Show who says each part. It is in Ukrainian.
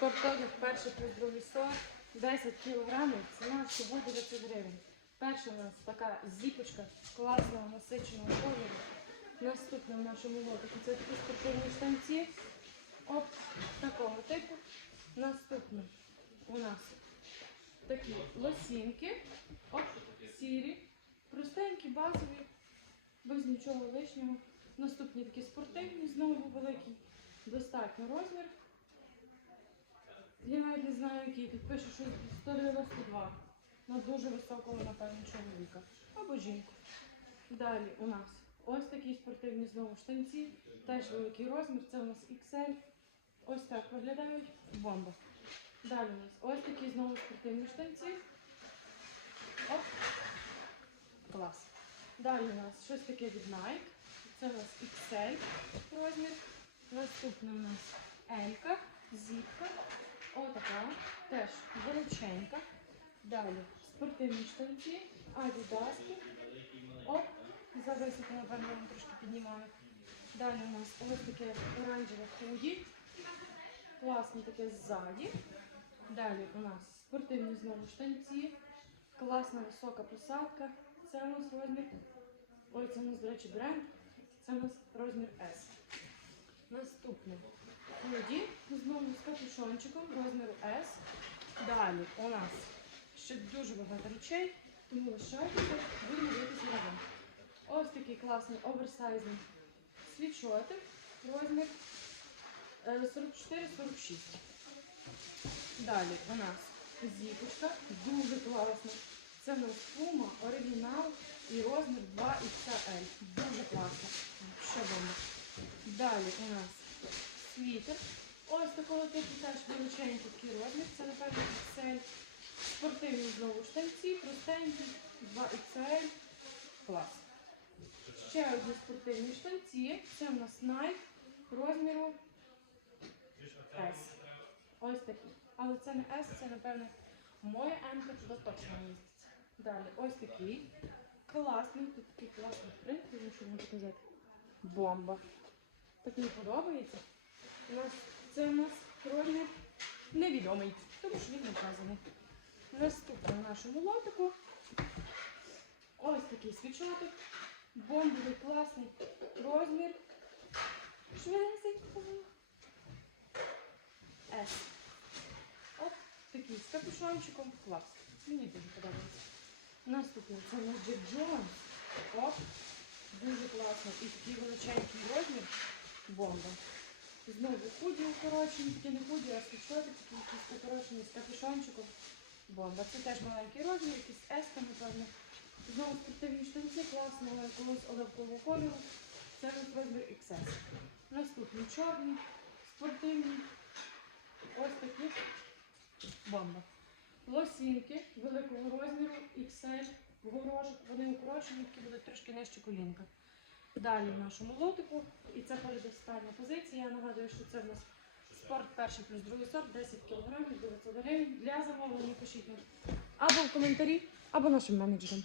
Speaker 1: Спортових перший плюс сорт, 10 кілограмів, ціна всього 900 гривень. Перша у нас така зіпочка класного насиченого кольору. Наступна в нашому лотику це такі спортивні штанці. Оп, такого типу. Наступне у нас такі лосінки. Оп, сірі, простенькі, базові, без нічого лишнього. Наступні такі спортивні, знову великий, достатньо розмір. Я навіть не знаю, який тут пише, що 192 на дуже високого, напевно, чоловіка або жінку. Далі у нас ось такі спортивні знову штанці, теж великий розмір, це у нас XL. Ось так виглядають бомба. Далі у нас ось такі знову спортивні штанці. Оп. Клас. Далі у нас щось таке від Nike. Це у нас XL розмір. Наступне у нас L, зіпка. Величенька. Далі спортивні штанці, адідаски. Оп, за високо, напевно, вони трошки піднімають. Далі у нас ось таке оранжеве худі. Класне таке ззаді. Далі у нас спортивні знову штанці. Класна висока посадка. Це у нас розмір. Ой, це у нас, до речі, бренд. Це у нас розмір S. Наступне худі. Знову з капюшончиком розміру S. Далі у нас ще дуже багато речей, тому лишайтеся, будемо дивитися разом. Ось такий класний оверсайзний світшотик, розмір е, 44-46. Далі у нас зіпочка, дуже класна. Це у нас Puma, оригінал і розмір 2XL. Дуже класно. Що бомба. Далі у нас світер. Ось такого типу теж величенький такий розмір. Це напевно. Спортивні знову штанці, простенькі, 2XL. Клас. Ще одні спортивні штанці. Це у нас Nike розміру S. Ось такі. Але це не S, це, напевне, моя М туди точно міститься. Далі, ось такий. Класний, тут такий класний принт, що можу показати. Бомба. Так мені подобається. У нас, це у нас розмір невідомий, тому що він не вказаний. Наступне нашому лотику. Ось такий свічотик. Бомбовий, класний розмір. Швиденько. S. Оп, такий з капюшончиком. Клас. Мені дуже подобається. Наступний це Джек Джонс. Оп. Дуже класно. І такий величенький розмір. Бомба. Знову худі укорочені, такі не худі, а свічотик, такий якийсь укорочений з капюшончиком. Бомба. Це теж маленький розмір, якийсь еска, напевно. Знову спортивні штанці, класного якогось оливкового кольору. Це розмір XS. Наступні чорні, спортивні. Ось такі бомба. Лосінки великого розміру, XL, горошок, вони укорочені, такі будуть трошки нижче колінка. Далі в нашому лотику, і це передостання позиція. Я нагадую, що це в нас спорт перший плюс другий сорт, 10 кг, 900 гривень. Для замовлення пишіть або в коментарі, або нашим менеджерам.